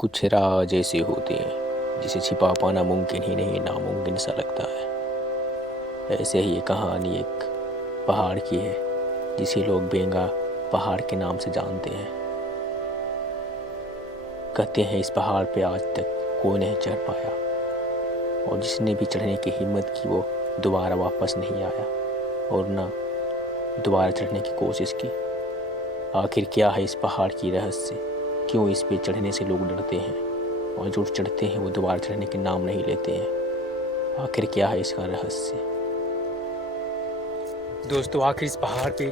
कुछ राज ऐसे होते हैं जिसे छिपा पाना मुमकिन ही नहीं, नामुमकिन सा लगता है। ऐसे ही ये कहानी एक पहाड़ की है जिसे लोग बेंगा पहाड़ के नाम से जानते हैं। कहते हैं इस पहाड़ पे आज तक कोई नहीं चढ़ पाया, और जिसने भी चढ़ने की हिम्मत की वो दोबारा वापस नहीं आया और न दोबारा चढ़ने की कोशिश की। आखिर क्या है इस पहाड़ की रहस्य? क्यों इस पे चढ़ने से लोग डरते हैं और जो चढ़ते हैं वो दोबारा चढ़ने के नाम नहीं लेते हैं? आखिर क्या है इसका रहस्य? दोस्तों, आखिर इस पहाड़ पे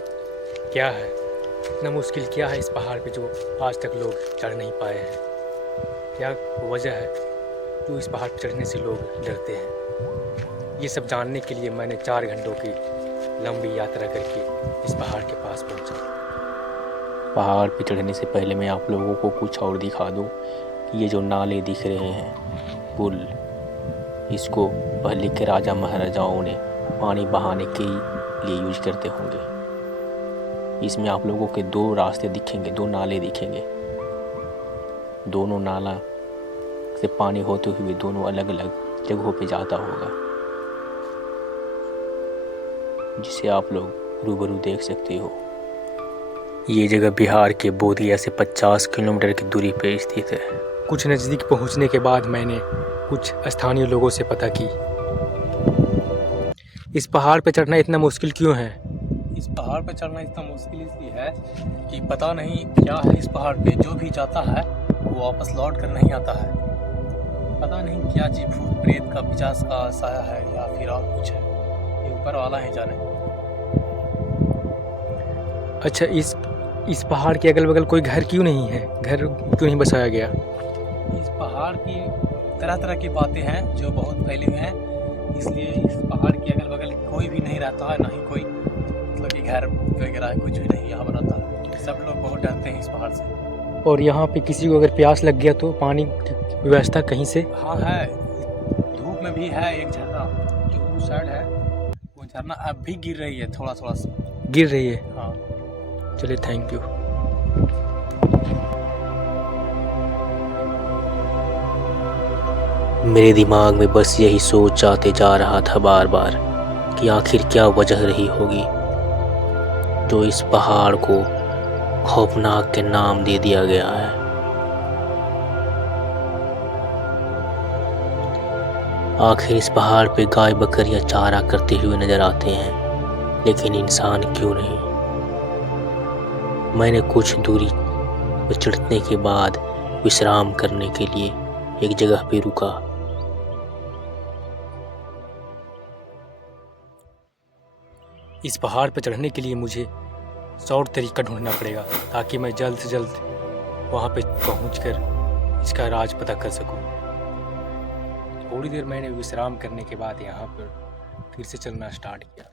क्या है? इतना मुश्किल क्या है इस पहाड़ पे जो आज तक लोग चढ़ नहीं पाए हैं? क्या वजह है जो इस पहाड़ पर चढ़ने से लोग डरते हैं? ये सब जानने के लिए मैंने 4 घंटों की लंबी यात्रा करके इस पहाड़ के पास पहुंचा। पहाड़ पे चढ़ने से पहले मैं आप लोगों को कुछ और दिखा दूं कि ये जो नाले दिख रहे हैं, पुल, इसको पहले के राजा महाराजाओं ने पानी बहाने के लिए यूज करते होंगे। इसमें आप लोगों के 2 रास्ते दिखेंगे, 2 नाले दिखेंगे। दोनों नाला से पानी होते हुए दोनों अलग अलग जगहों पे जाता होगा, जिसे आप लोग रूबरू देख सकते हो। ये जगह बिहार के बोधिया से 50 किलोमीटर की दूरी पर स्थित है। कुछ नज़दीक पहुंचने के बाद मैंने कुछ स्थानीय लोगों से पता की इस पहाड़ पे चढ़ना इतना मुश्किल क्यों है। इस पहाड़ पे चढ़ना इतना मुश्किल इसलिए है कि पता नहीं क्या है इस पहाड़ पे, जो भी जाता है वो वापस लौट कर नहीं आता है। पता नहीं क्या जी, भूत प्रेत का, पिशाच का साया है या फिर और कुछ है, ये ऊपर वाला ही जाने। अच्छा, इस पहाड़ के अगल बगल कोई घर क्यों नहीं है? घर क्यों नहीं बसाया गया? इस पहाड़ की तरह तरह की बातें हैं जो बहुत फैली हुई हैं, इसलिए इस पहाड़ के अगल बगल कोई भी नहीं रहता है, ना ही कोई मतलब कि घर वगैरह कुछ भी नहीं यहाँ बनाता है। सब लोग बहुत डरते हैं इस पहाड़ से। और यहाँ पे किसी को अगर प्यास लग गया तो पानी की व्यवस्था कहीं से? हाँ है, धूप में भी है एक झरना जो उस साइड है, वो झरना अब भी गिर रही है थोड़ा थोड़ा सा। गिर रही है? हाँ। चलिए, थैंक यू। मेरे दिमाग में बस यही सोच आते जा रहा था बार बार कि आखिर क्या वजह रही होगी जो इस पहाड़ को खौफनाक के नाम दे दिया गया है। आखिर इस पहाड़ पे गाय बकरियां चारा करते हुए नजर आते हैं, लेकिन इंसान क्यों नहीं? मैंने कुछ दूरी पर चढ़ने के बाद विश्राम करने के लिए एक जगह पे रुका। इस पहाड़ पर चढ़ने के लिए मुझे शॉर्ट तरीका ढूंढना पड़ेगा ताकि मैं जल्द से जल्द वहाँ पे पहुँचकर इसका राज पता कर सकूँ। थोड़ी देर मैंने विश्राम करने के बाद यहाँ पर फिर से चलना स्टार्ट किया।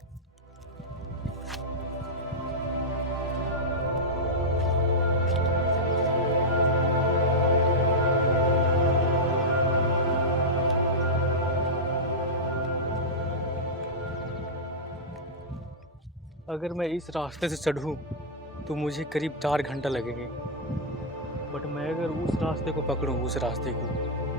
अगर मैं इस रास्ते से चढ़ूँ तो मुझे करीब 4 घंटा लगेंगे, बट मैं अगर उस रास्ते को पकड़ूँ, उस रास्ते को,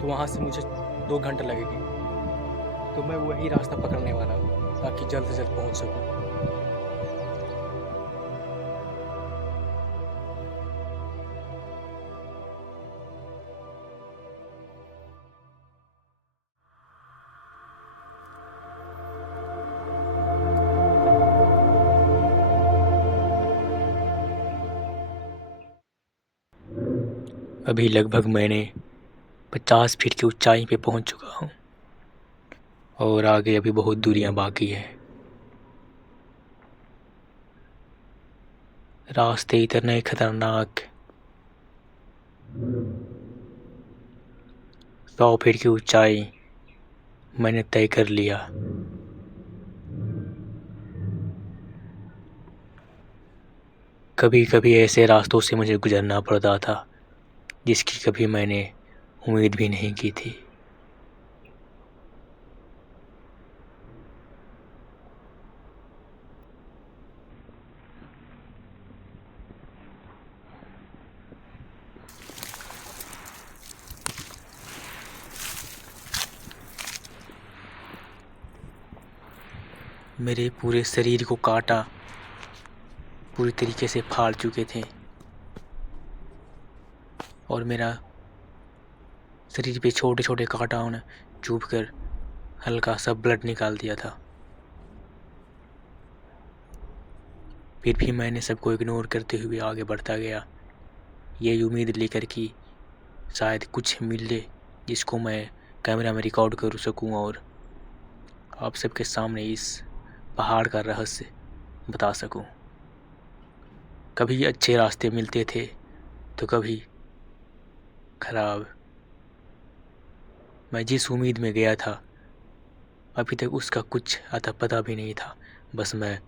तो वहाँ से मुझे 2 घंटा लगेगी। तो मैं वही रास्ता पकड़ने वाला हूँ ताकि जल्द से जल्द पहुँच सकूँ। अभी लगभग मैंने 50 फीट की ऊंचाई पे पहुंच चुका हूं और आगे अभी बहुत दूरियां बाकी है। रास्ते इतने खतरनाक, 100 फीट की ऊंचाई मैंने तय कर लिया। कभी कभी ऐसे रास्तों से मुझे गुजरना पड़ता था जिसकी कभी मैंने उम्मीद भी नहीं की थी। मेरे पूरे शरीर को काटा पूरी तरीके से फाड़ चुके थे और मेरा शरीर पे छोटे छोटे कांटाओं ने चुभ कर हल्का सा ब्लड निकाल दिया था। फिर भी मैंने सबको इग्नोर करते हुए आगे बढ़ता गया, ये उम्मीद लेकर कि शायद कुछ मिले जिसको मैं कैमरा में रिकॉर्ड कर सकूं और आप सबके सामने इस पहाड़ का रहस्य बता सकूं। कभी अच्छे रास्ते मिलते थे तो कभी खराब। मैं जिस उम्मीद में गया था अभी तक उसका कुछ अता पता भी नहीं था, बस मैं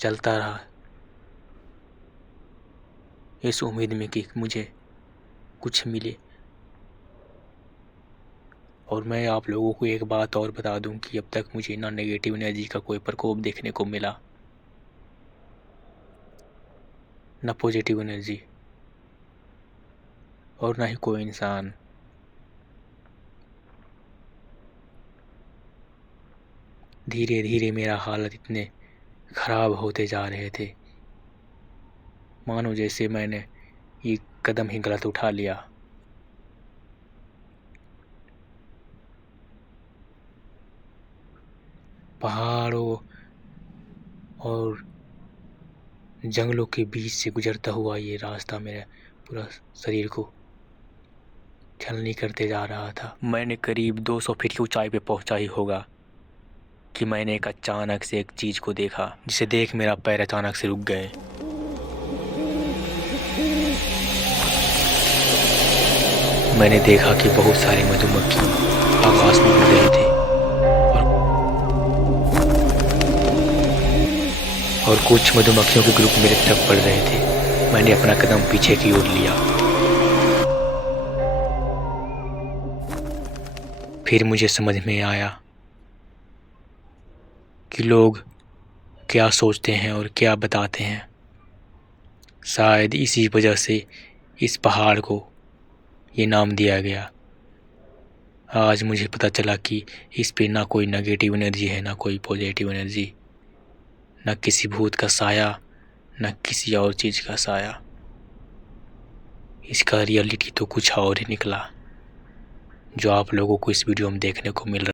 चलता रहा इस उम्मीद में कि मुझे कुछ मिले। और मैं आप लोगों को एक बात और बता दूं कि अब तक मुझे ना नेगेटिव एनर्जी का कोई प्रकोप देखने को मिला, ना पॉजिटिव एनर्जी, और ना ही कोई इंसान। धीरे धीरे मेरा हालत इतने खराब होते जा रहे थे मानो जैसे मैंने ये कदम ही गलत उठा लिया। पहाड़ों और जंगलों के बीच से गुजरता हुआ ये रास्ता मेरे पूरा शरीर को छलनी करते जा रहा था। मैंने करीब 200 फीट की ऊंचाई पे पहुंचा ही होगा कि मैंने एक अचानक से एक चीज को देखा जिसे देख मेरा पैर अचानक से रुक गए। मैंने देखा कि बहुत सारे मधुमक्खी आकाश में उड़ रहे थे और कुछ मधुमक्खियों के ग्रुप मेरे तरफ बढ़ रहे थे। मैंने अपना कदम पीछे की ओर लिया। फिर मुझे समझ में आया कि लोग क्या सोचते हैं और क्या बताते हैं। शायद इसी वजह से इस पहाड़ को ये नाम दिया गया। आज मुझे पता चला कि इस पे ना कोई नेगेटिव एनर्जी है, ना कोई पॉजिटिव एनर्जी, ना किसी भूत का साया, ना किसी और चीज़ का साया। इसका रियलिटी तो कुछ और ही निकला जो आप लोगों को इस वीडियो में देखने को मिल रहा है।